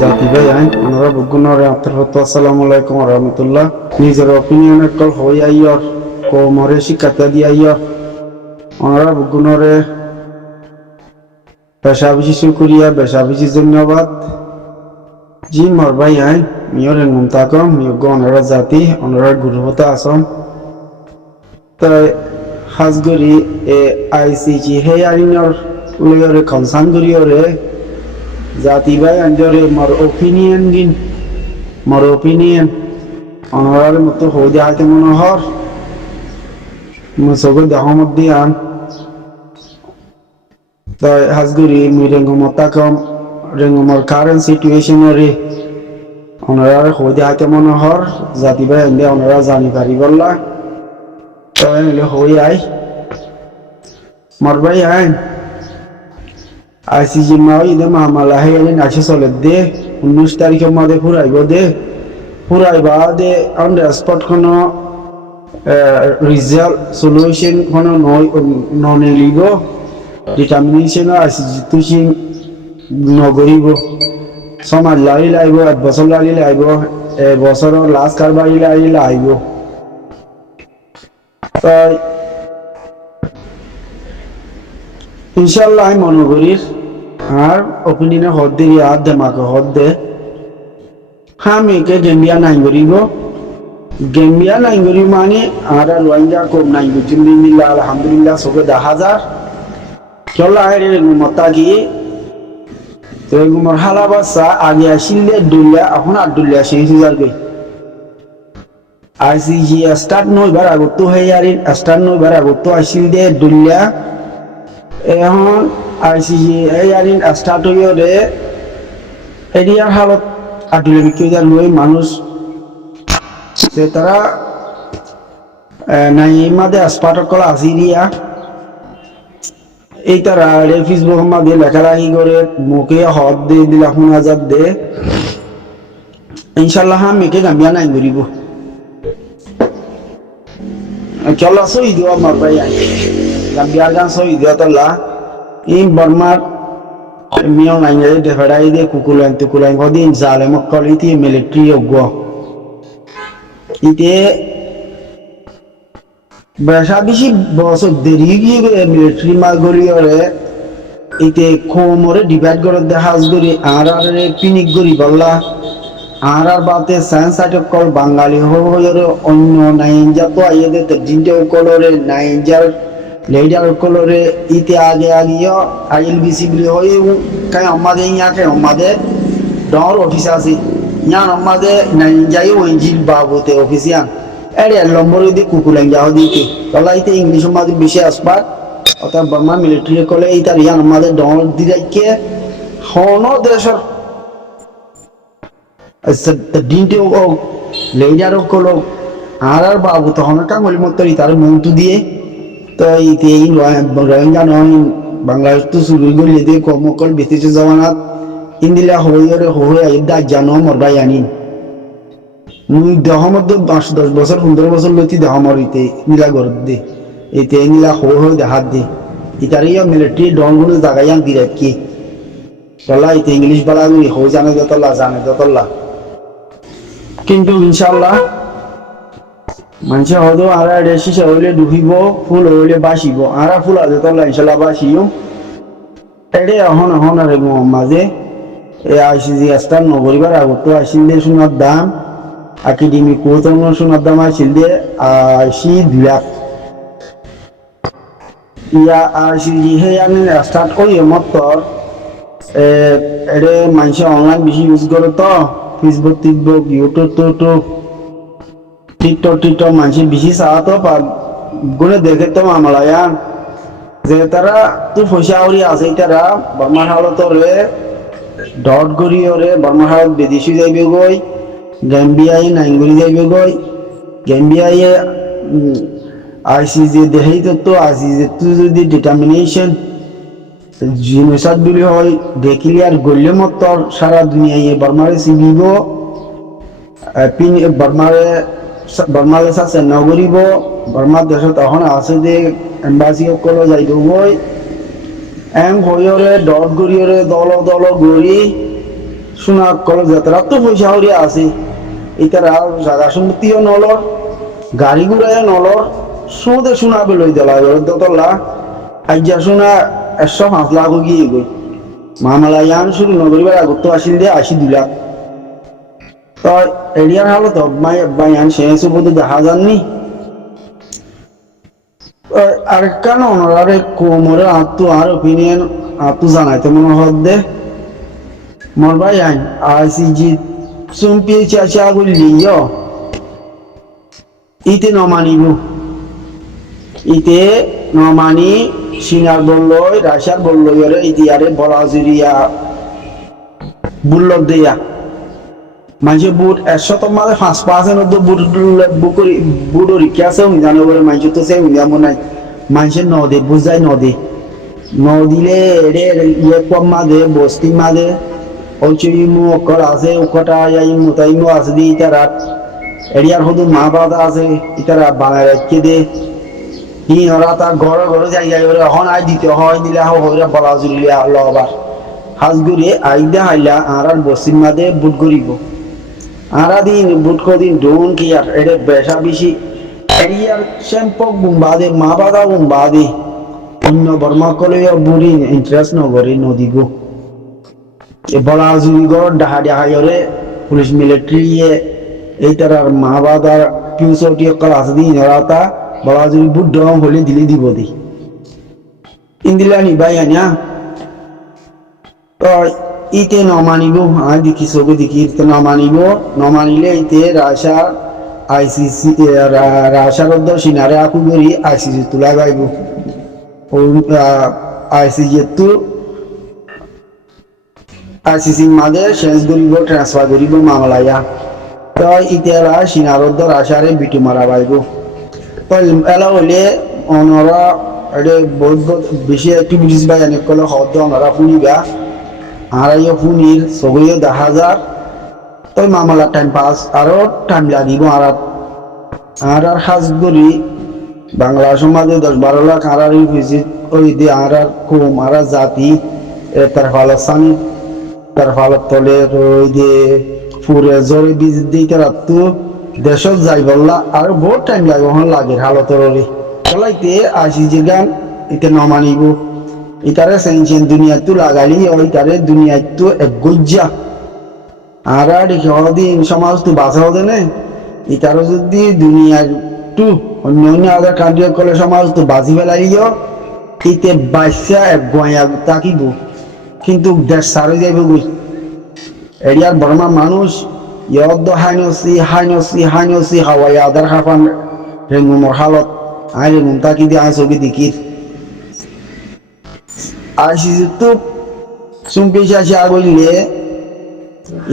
জাতি ভাই আইন ওনারা বুগুনরে আন্তর্গত আসসালামু আলাইকুম রহমতুল্লাহ নিজের অপিনিয়নের কল হই আইয়র কোমরে শিক্ষাতা দি আইয়র ওনারা বুগুনরে বেশা বেশি শুক্রিয়া বেশা বেশি ধন্যবাদ জি মর ভাই আইন মিয়র মুমতাকম মিয় গনরা জাতি ওনারা গুরুবতা আসম তাই হাজগরি এ আইসিজি হে আইনর লয়রে কনসার্ন গরিয়রে জাতি ভাই আঞ্জরে মোর ওপিনিয়ন অনার মতো হয়ে হাতে মনোহর মুসগো দেহমত দিয়ান তাই হাজগুড়ি মুই রেঙ্গমতাকম রেঙ্গমর কারেন্ট সিচুয়েশনরে অনার হয়ে হাতে মনোহর জাতি ভাই আন্দে অনারা জানি পারি বললা তাই মিলে হয়ে আই মর ভাই আইন আইসিজি মাও ইদে মামলা হে নাকি চলে দে 19 তারিখের মধ্যে পুরাইব দে পুরাইবা দে অন দ্য স্পট কোন রিজাল্ট সলিউশন কোন ননে লিব ডিটারমিনেশন আইসিজি তুসি নগরিব সমাজ লাইব এক বছর লাইব বছর লাস্ট কারবারি লাইব তাই ইনশাআল্লাহ আমি মনে করি আর ওপিনিয়নে হদ দিয়ে আর দেমাকে হদ দে হামিকে গেম্বিয়া নাই করিব গেম্বিয়া নাই করিব মানে আর রোহিঙ্গা কম নাই আলহামদুলিল্লাহ আলহামদুলিল্লাহ সবে 10,000 চলা আরে মতা কি তো গুমর হালাবাসা আগে আসিলে দুল্লা এখন আর দুল্লা 60,000 গই আইসিজি স্টার্ট নইবার আগত হই আর স্টার্ট নইবার আগত আসিল দে দুল্লা এখন আইসিজি এই আইন স্টার্ট হইও রে এরিয়ার হালত আদুলে বিক্রি লই মানুষ যে তারা নাই মাদে আসপাটক কলা আজিরিয়া এই তারা রে ফেসবুক মাদে লেখালেখি করে মুখে হদ দে দিলা 1,000 দে ইনশাআল্লাহ মেকে গামিয়া নাই করিব চলো সই দিও মার ভাই গাম্বিয়ার গান সই দিও তোলা in Burma মিও নাই দে ফেরাই দে কুকুলান গদিন জালে মক্কল ইতি মিলিটারি oggo ইতে বেশা বেশি বছর দেরি গিয়ে মিলিটারি মাগরিয়রে ইতে কোমরে ডিভাইড করে দেখাস গরি আর পিনিক গরি বললা আর বাতে সায়েন্স আইটক কল বাঙালি হইরে অন্য নাইনজা তো আইয়ে দে জিনতে কলরে নাইনজার লেডার কলরে ইতে আগে আগিও আইএলবিসি বলে হই কাই আমাদের ইয়াকে আমাদের ডর অফিস আছে ইয়ান আমাদের নাইনজাই ওইজিল বাবুতে অফিসিয়ান এরে নম্বর দি কুকুলান যাও দিতে তলাইতে ইংলিশ মাঝে বেশি আসপাত অর্থাৎ বার্মা মিলিটারি কলে ইতার ইয়ান আমাদের ডর দিরাইকে হনো দেশর দিনতে ও লেডার কল আর বাবু তখন কাঙ্গলি মতরি তার মন্ত্র দিয়ে তো ইতে এই রোহিঙ্গা নয় বাংলাদেশ তো শুরু করলে দিয়ে কর্মকল বেঁচেছে জমানাত ইন্দিলা হইরে হয়ে আইদা জানো মরবাই আনি মুই দেহমত 5-10 বছর 15 বছর লতি দেহমর ইতে নীলা গরদ দে ইতে নীলা হয়ে দেখাত দে ইতারিয়া মিলিটারি ডনগুলো জাগায়ান দিরাত কি চলা ইতে ইংলিশ বালাগুলি হয়ে জানে যতলা কিন্তু ইনশাআল্লাহ মানুষে হয়তো আর রেসিসে হইলে ডুবিব ফুল হইলে বাসিব আর ফুল আছে তো ইনশাল্লাহ বাসিও এড়ে এখন আর মাঝে এ আইসিজি স্টার নগরিবার আগত আসিল দিয়ে সোনার দাম একাডেমিক কোর্ট সোনার দাম আসিল দিয়ে 80 লাখ ইয়া আইসিজি হে আমি স্টার্ট করি মতর এড়ে মানুষে অনলাইন বেশি ইউজ করে তো ফেসবুক ইউটিউব টিকটক মানুষ বেশি চাওয়া তো গুনে দেখে তো মামলায়া যে তারা তো পয়সা আউরি আছে তারা বর্মার হালতরে ডট গড়িয়রে বর্মার হালত বিদেশি যাইবে গই গ্যাম্বিয়ায় নাইঙ্গুরি যাইবে গই গ্যাম্বিয়ায় আইসিজি দেহেই তো আইসিজি তো যদি ডিটারমিনেশন জিনিসাত বলি হয় দেখিলে আর গল্লে মতর সারা দুনিয়ায় বর্মারে চিবিব বর্মারে বাংলাদেশ আছে নগরিব বর্মা দেশত এখন আছে যে এম্বাসি সকল যাইব গই এম হইরে ডট গড়িয়রে দল দল গড়ি সোনা কল যাত্রা তো পয়সা হরি আছে ইতারা জায়গা সম্পত্তিও নলর গাড়ি ঘুরাইও নলর সোদে সোনা বেলই দেলা দতলা আজ্জা সোনা 105 লাখ গিয়ে গই মামলা ইয়ান শুরু নগরীবার আগত আসিল দিয়ে 82 লাখ তো এরিয়ার হালত বাইয়ান শেষ উপদে দেখা যাননি আর কেন ওনারে কোমরে আত্মু আর ওপিনিয়ন আত্মু জানাইতে মনে হদ্দে মোর ভাই আইন আইসিজি চুম্পি চাচা গুলিও ইতে নমানিব ইতে নমানি সিনার বললই রাশিয়ার বললই ওরে ইতিয়ারে বলাজুরিয়া বুল্লক দেয়া মানুষের বুট 100 মাঝে 5% বুট বুট রিক্যা আছে জানো বলে মানুষ তো সে মনে নাই মানুষের নদে বুঝাই নদিলে এড়ে ইয়ে কম মাঝে বস্তি মাঝে ওইচুইমু অকল আছে উকটা ইয়াইমু তাইমু আছে দি ইতারা এরিয়ার হদু মা বাবা আছে ইতারা বানায় রাখতে দে ই ওরা তা ঘরে ঘরে জায়গায় ওরা হন আই দিতে হয় দিলে হইরা বলা জুলিয়া লবার হাজগুড়ি আইদা হাইলা আর বস্তির মাঝে বুট গরিব আরা দিন বুট কদিন ডোন কি আর এড়ে বেশা বেশি এরিয়ার শ্যাম্পক গুম্বাদে মা বাবা গুম্বাদে অন্য বর্মা কলে বুড়ি ইন্টারেস্ট নগরে নদী গো বলা জুড়ি গড় ডাহা ডাহাইরে পুলিশ মিলিটারি এই তার মা বাবার পিউসটি ক্লাস দিন ওরা বলা জুড়ি বুট ডম হলে দিলে দিব দি ইন্দিলানি ভাই আনিয়া তো ইতে নমানিব আমি দেখি চোখে দেখি ইতে নমানিলে ইতে রাশার আইসিসি রাশার সিনারে আকু করি আইসিসি তোলা যাইব আইসিসি তো আইসিসির মাঝে চেঞ্জ করিব ট্রান্সফার করিব মামলায়া তো ইতেরা সিনারদ্দ রাশারে বিটু মারা পাইব তো এলা হলে ওনারা এটা বহুত বেশি অ্যাক্টিভিটিস বা অনেক কলে হদ্দ ওনারা শুনিবা আড়াইও ফুনির সবইও 10,000 তো মামলা টাইম পাস আরো টাইম লাগিব আর হাজ করি বাংলা সমাজে 10-12 লাখ আড়াই ভিজিট ওই দিয়ে আর কম আর জাতি তার ফালসানি তার ফালত তলে ওই দিয়ে ফুরে জোরে বীজ দিতে রাখতো দেশত যাই বললা আর বহুত টাইম লাগে হন লাগে হালতর চলাইতে আসি যে গান এটা নমানিব ইতারে সেনচেন দুনিয়াতো লাগালি ওই তারে দুনিয়াতো এক গজ্জা আর দেখি দিন সমাজ তো বাঁচা হতে নে ইতারও যদি দুনিয়ার টু অন্য আদার কান্ট্রি কলে সমাজ তো বাজি ফেলাইও ইতে বাচ্চা এক গয়া তাকিব কিন্তু দেশ সারে যাইব গই এরিয়ার বর্মা মানুষ ইয়দ্দ হাইনসি হাওয়াই আদার হাফান রেঙ্গুমর হালত আই রেঙ্গুম তাকি দিয়ে আই ছবি দেখির আইসিসি তো চুম্পেশা আগলে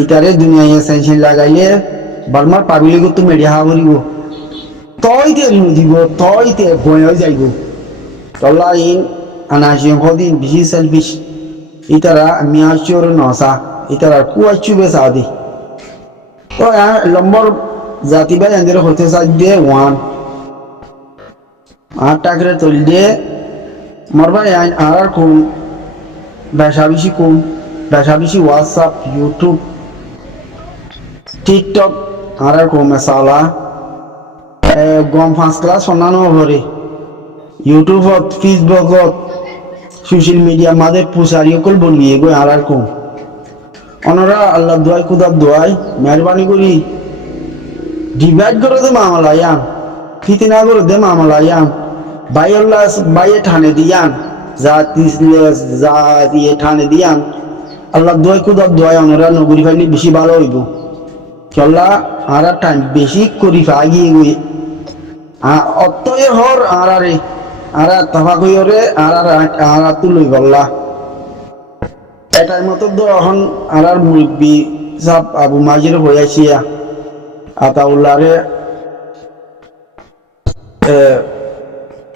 ইটারে দুনিয়ায় সেনশন লাগাইলে বার্মার পাবলিক তো মেডিয়া হাবরিব তইতে দিব তইতে বয়ে যাইব তলা ইন আনাসিং হদিন বেশি সেলফিশ ইতারা মিয়াচুর নসা ইতারা কুয়াচু বেসা দি তো লম্বর জাতি ভাই এদের হতে চাইবে ওয়ান আর টাকরে তৈল দিয়ে মরবা আইন আর কম বেশাবেশি হোয়াটসঅ্যাপ ইউটিউব টিকটক আর কম সালা গম 5 ক্লাস শোনানো হরে ইউটিউবত ফেসবুকত সোশ্যাল মিডিয়া মাঝে পুষারি অকল বলিয়ে গো আর কম অনরা আল্লাহ দোয়াই খুদার দোয়াই মেহরবানি করি ডিভাইড করে দে মামলায়ান ফিতিনা করে দে মামলায়ান বাইল্লাহ বাইয়ে ঠানে দিয়ান জাতি ঠানে দিয়ান আল্লাহ দোয়াই খুদার দোয়াই অনরা নগরী ফাইলে বেশি ভালো হইব চল্লা আর টাইম বেশি করি ফাগিয়ে গই অতয়ে হর আরে আর তাফা কইরে আর তুলই বললা এটাই মতো দহন আর মুরব্বি সব আবু মাজির হইয়াছিয়া আতাউল্লাহরে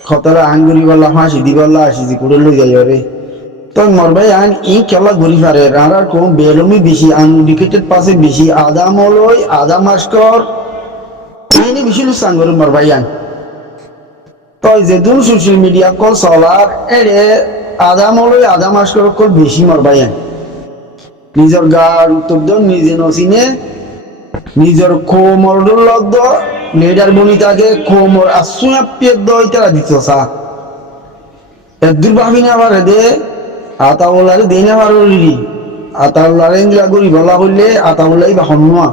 খতরা আঙ্গুরি গল্লা ফাঁসি দি গল্লা আসি করে লই যাই রে তো মরবাই আন ই খেলা ঘুরি পারে আর কোন বেলমি বেশি আনডিকেটেড পাশে বেশি আদা মলই আদা মাস্কর আইনি বেশি লুসান করে মরবাই আন তো যেদুন সোশ্যাল মিডিয়া কল চলার এরে আদাম হলো আদাম আসকর বেশি মরবাইন নিজের গার উত্তর দিন নিজে নসিনে নিজের কোমর লদ্দ লেডার বনিতাকে কোমর আসুয়া পেট দইতারা দিত সা এদুর ভাবি না পারে দে আতাউল্লারে দেই না পারি আতাউল্লারে ইংলা করি বলা হইলে আতাউল্লাহ ইবা হন্নুয়া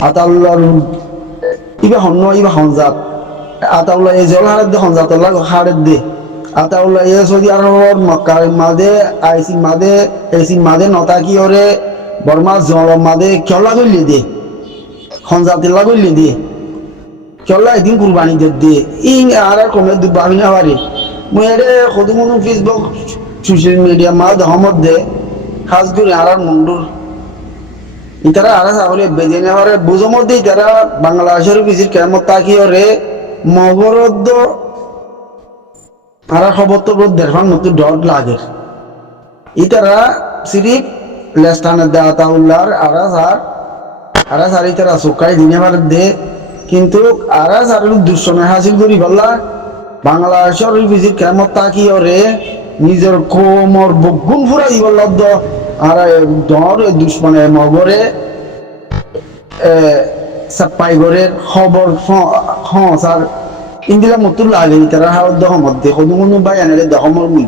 আতাউল্লাহর ইবা হন্নুয়া ইবা হনজাত আতাউল্লাহ এই জল হারের দে হনজাতুল্লাহ হারের দে আতাউল্লাহ এ সৌদি আরবর মক্কার মাদে আইসি মাদে এসি মাদে নতা কি ওরে বর্মা জল মাদে খেলা করলি দে হনজাতুল্লাহ করলি দে খেলা একদিন কুরবানি দে ইং আর কমে দু ভাবি না পারে মেরে খদমনু ফেসবুক সোশ্যাল মিডিয়া মা দহমত দে খাস করে আর মুন্ডুর ইতারা আর সাহলে বেজে নেওয়ারে বুঝো মধ্যে ইতারা বাংলাদেশের বিচির কেমন তাকিয়ে রে মগরদ্দ আর খবর তো দেড়খান মতো ডট লাগে ইতারা সিরিপ লেস্টানের দে আতাউল্লাহর আর ইতারা চোখাই দিনে পারে দে কিন্তু আর দুঃসময় হাসিল করি বললা বাংলাদেশের বিচির কেমন তাকিয়ে রে নিজের কোমর বগুন ফুরাই বলল আর ডর দুশ্মনে মগরে সাপ্পাই করে খবর স্যার ইন্দিলা মতো লাগে তারা হাওয়ার দহমত দেখো মনে বাই আনে দহমর মুই